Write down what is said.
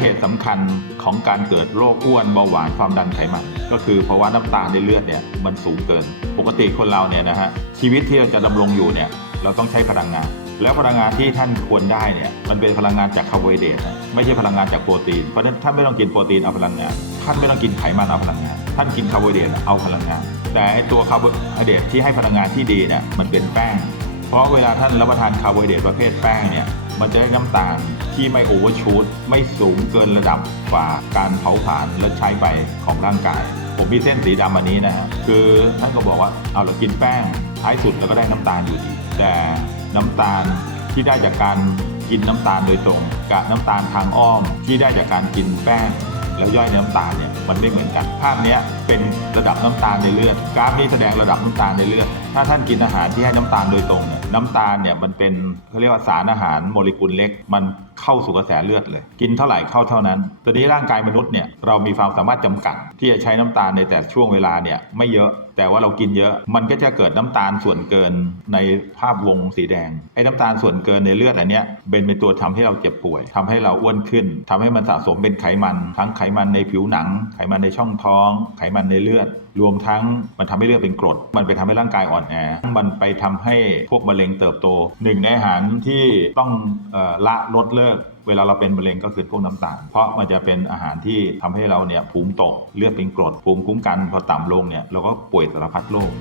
เหตุสำคัญของการเกิดโรคอ้วนเบาหวานความดันไขมันก็คือเพราะว่าน้ำตาลในเลือดเนี่ยมันสูงเกิน ปกติคนเราเนี่ยนะฮะชีวิตที่เราจะดำรงอยู่เนี่ยเราต้องใช้พลังงาน แล้วพลังงานที่ท่านควรได้เนี่ยมันเป็นพลังงานจากคาร์โบไฮเดรตไม่ใช่พลังงานจากโปรตีนเพราะฉะนั้นท่านไม่ต้องกินโปรตีนเอาพลังงาน ท่านไม่ต้องกินไขมันเอาพลังงาน ท่านกินคาร์โบไฮเดรตเอาพลังงาน แต่ไอตัวคาร์โบไฮเดรตที่ให้พลังงานที่ดีเนี่ยมันเป็นแป้ง ราะเวลาท่านรับประทานคาร์โบไฮเดรตประเภทแป้งเนี่ยมันจะได้น้ำตาลที่ไม่โอเวอร์ชูตไม่สูงเกินระดับกว่าการเผาผลาญและใช้ไปของร่างกาย ผมมีเส้นสีดำอันนี้นะฮะคือท่านก็บอกว่าเอาเรากินแป้งท้ายสุดเราก็ได้น้ำตาลอยู่ดี แต่น้ำตาลที่ได้จากการกินน้ำตาลโดยตรง กับน้ำตาลทางอ้อมที่ได้จากการกินแป้งแล้วย่อยน้ำตาลเนี่ยมันไม่เหมือนกัน ภาพนี้เป็นระดับน้ำตาลในเลือด กราฟนี้แสดงระดับน้ำตาลในเลือด ถ้าท่านกินอาหารที่ให้น้ำตาลโดยตรงเนี่ยน้ำตาลเนี่ยมันเป็นเขาเรียกว่าสารอาหารโมเลกุลเล็ก มันเข้าสู่กระแสเลือดเลย กินเท่าไหร่เข้าเท่านั้นตอนนี้ร่างกายมนุษย์เนี่ยเรามีความสามารถจำกัด ที่จะใช้น้ำตาลในแต่ช่วงเวลาเนี่ยไม่เยอะ แต่ว่าเรากินเยอะ มันก็จะเกิดน้ำตาลส่วนเกินในภาพวงสีแดงไอ้น้ำตาลส่วนเกินในเลือดอันเนี้ยเป็นเป็นตัวทำให้เราเจ็บป่วยทำให้เราอ้วนขึ้นทำให้มันสะสมเป็นไขมัน ทั้งไขมันในผิวหนัง ไขมันในช่องท้อง ไขมันในเลือด รวมทั้งมันทำให้เลือดเป็นกรด มันไปทำให้ร่างกายอ่อนแอมันไปทำให้พวกมะเร็งเติบโตหนึ่งในอาหารที่ต้องอละลดเลิกเวลาเราเป็นมะเร็งก็คือพวกน้ำตาล เพราะมันจะเป็นอาหารที่ทำให้เราเนี่ยภูมิตกเลือดเป็นกรดภูมิคุ้มกันพอต่ำลงเนี่ยเราก็ป่วยสารพัดโรค